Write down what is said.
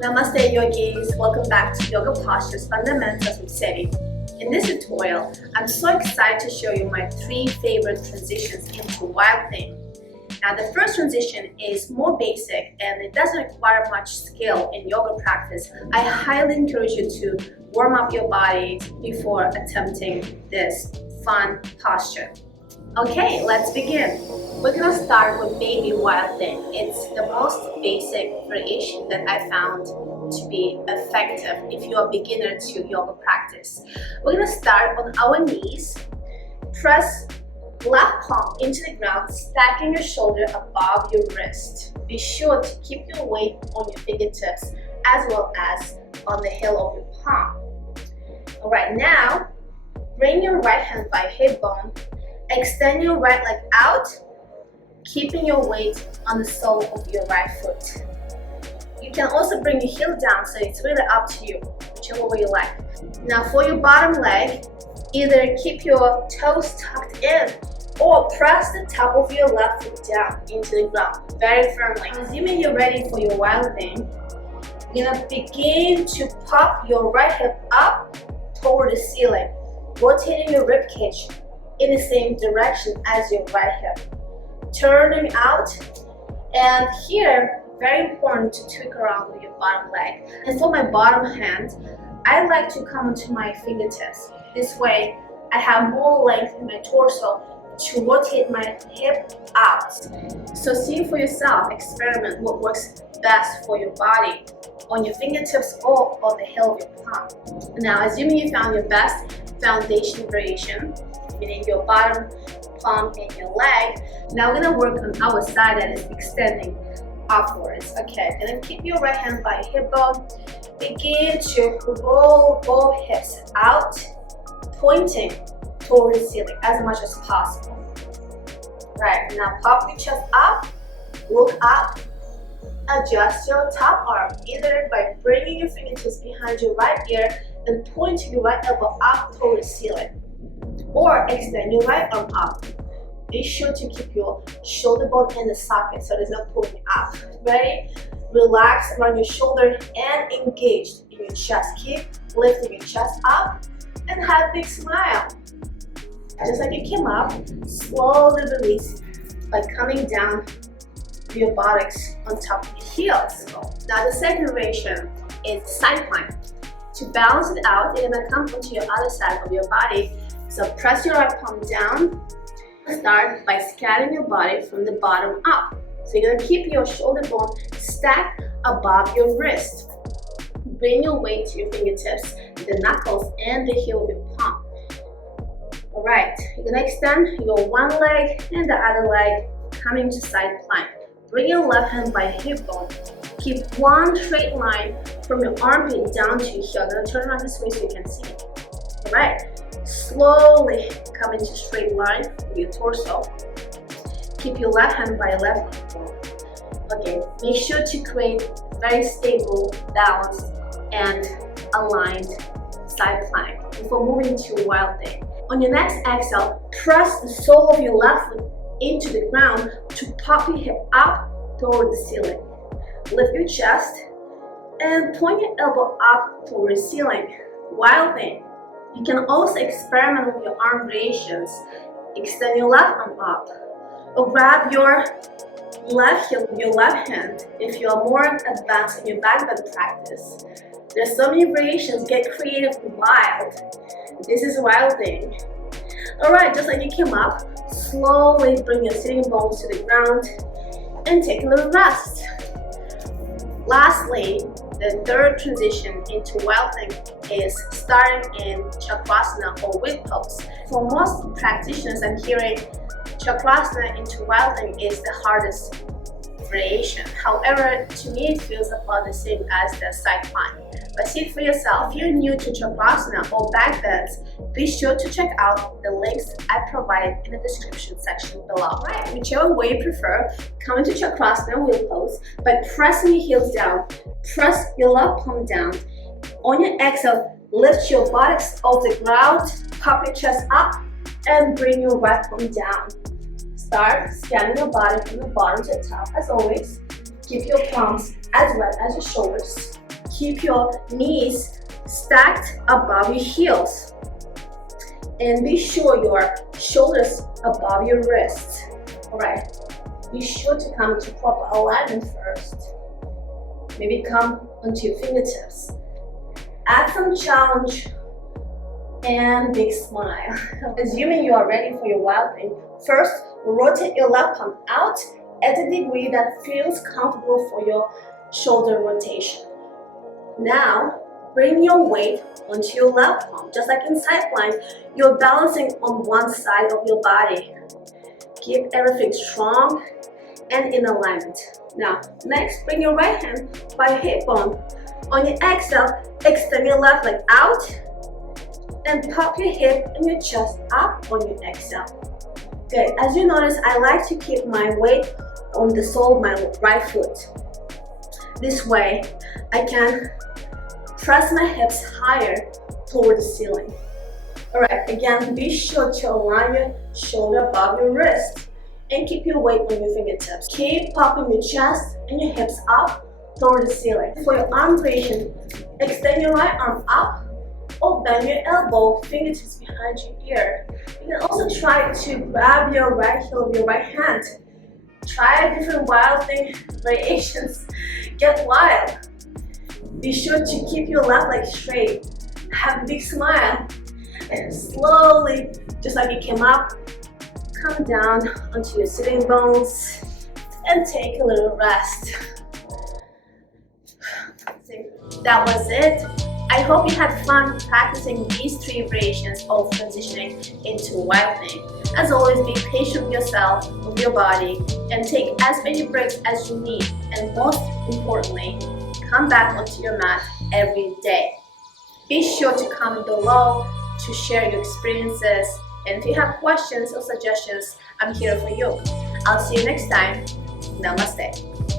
Namaste yogis, welcome back to Yoga Postures Fundamentals with Sevi. In this tutorial, I'm so excited to show you my 3 favorite transitions into Wild Thing. Now the first transition is more basic and it doesn't require much skill in yoga practice. I highly encourage you to warm up your body before attempting this fun posture. Okay, let's begin. We're gonna start with Baby Wild Thing. It's the most basic variation that I found to be effective if you're a beginner to yoga practice. We're gonna start on our knees. Press left palm into the ground, stacking your shoulder above your wrist. Be sure to keep your weight on your fingertips as well as on the heel of your palm. Alright, now bring your right hand by hip bone. Extend your right leg out, keeping your weight on the sole of your right foot. You can also bring your heel down, so it's really up to you, whichever way you like. Now for your bottom leg, either keep your toes tucked in or press the top of your left foot down into the ground very firmly. Assuming you're ready for your Wild Thing, you're gonna begin to pop your right hip up toward the ceiling, rotating your rib cage in the same direction as your right hip. Turning out, and here, very important to tweak around with your bottom leg. And for my bottom hand, I like to come onto my fingertips. This way, I have more length in my torso to rotate my hip out. So see for yourself, experiment what works best for your body on your fingertips or on the heel of your palm. Now, assuming you found your best foundation variation, meaning your bottom palm and your leg. Now we're gonna work on our side that is extending upwards. Okay, and then keep your right hand by hip bone. Begin to roll both hips out, pointing toward the ceiling as much as possible. Right, now pop your chest up, look up, adjust your top arm, either by bringing your fingertips behind your right ear and pointing your right elbow up toward the ceiling, or extend your right arm up. Be sure to keep your shoulder bone in the socket so there's no pulling up. Ready? Relax around your shoulder and engaged in your chest. Keep lifting your chest up and have a big smile. Just like you came up, slowly release by coming down with your buttocks on top of your heels. Now the second variation is side plank. To balance it out, you're gonna come onto your other side of your body. So press your right palm down. Start by scanning your body from the bottom up. So you're gonna keep your shoulder bone stacked above your wrist. Bring your weight to your fingertips, the knuckles, and the heel of your palm. Alright, you're gonna extend your one leg and the other leg coming to side plank. Bring your left hand by hip bone. Keep one straight line from your armpit down to your heel. I'm gonna turn around this way so you can see. Alright. Slowly come into straight line with your torso. Keep your left hand by left hip. Okay, make sure to create very stable, balanced, and aligned side plank before moving to Wild Thing. On your next exhale, press the sole of your left foot into the ground to pop your hip up toward the ceiling. Lift your chest and point your elbow up toward the ceiling. Wild Thing. You can also experiment with your arm variations. Extend your left arm up, or grab your left heel with your left hand if you are more advanced in your back bend practice. There's so many variations. Get creative and wild. This is Wild Thing. Alright, just like you came up, slowly bring your sitting bones to the ground and take a little rest. Lastly, the third transition into Wild Thing is starting in Chakrasana or whip pose. For most practitioners, I'm hearing Chakrasana into Wild Thing is the hardest variation. However, to me it feels about the same as the side plank. But see for yourself. If you're new to Chakrasana or back bends, be sure to check out the links I provided in the description section below. Right, whichever way you prefer, come into Chakrasana wheel pose by pressing your heels down. Press your left palm down. On your exhale, lift your buttocks off the ground, pop your chest up, and bring your right palm down. Start scanning your body from the bottom to the top. As always, keep your palms as wet as your shoulders. keep your knees stacked above your heels. And be sure your shoulders above your wrists. Alright, be sure to come to proper alignment first. Maybe come onto your fingertips. Add some challenge and big smile. Assuming you are ready for your wild thing, first rotate your left palm out at a degree that feels comfortable for your shoulder rotation. Now, bring your weight onto your left palm. Just like in side plank, you're balancing on one side of your body. Keep everything strong and in alignment. Now, next, bring your right hand by your hip bone. On your exhale, extend your left leg out and pop your hip and your chest up on your exhale. Good. As you notice, I like to keep my weight on the sole of my right foot. This way, I can press my hips higher toward the ceiling. Alright, again, be sure to align your shoulder above your wrist and keep your weight on your fingertips. Keep popping your chest and your hips up toward the ceiling. For your arm rotation, extend your right arm up or bend your elbow, fingertips behind your ear. You can also try to grab your right heel with your right hand. Try different wild thing variations. Get wild. Be sure to keep your left leg straight. Have a big smile. And slowly, just like you came up, come down onto your sitting bones and take a little rest. That was it. I hope you had fun practicing these 3 variations of transitioning into wild thing. As always, be patient with yourself, with your body, and take as many breaks as you need. And most importantly, come back onto your mat every day. Be sure to comment below to share your experiences. And if you have questions or suggestions, I'm here for you. I'll see you next time. Namaste.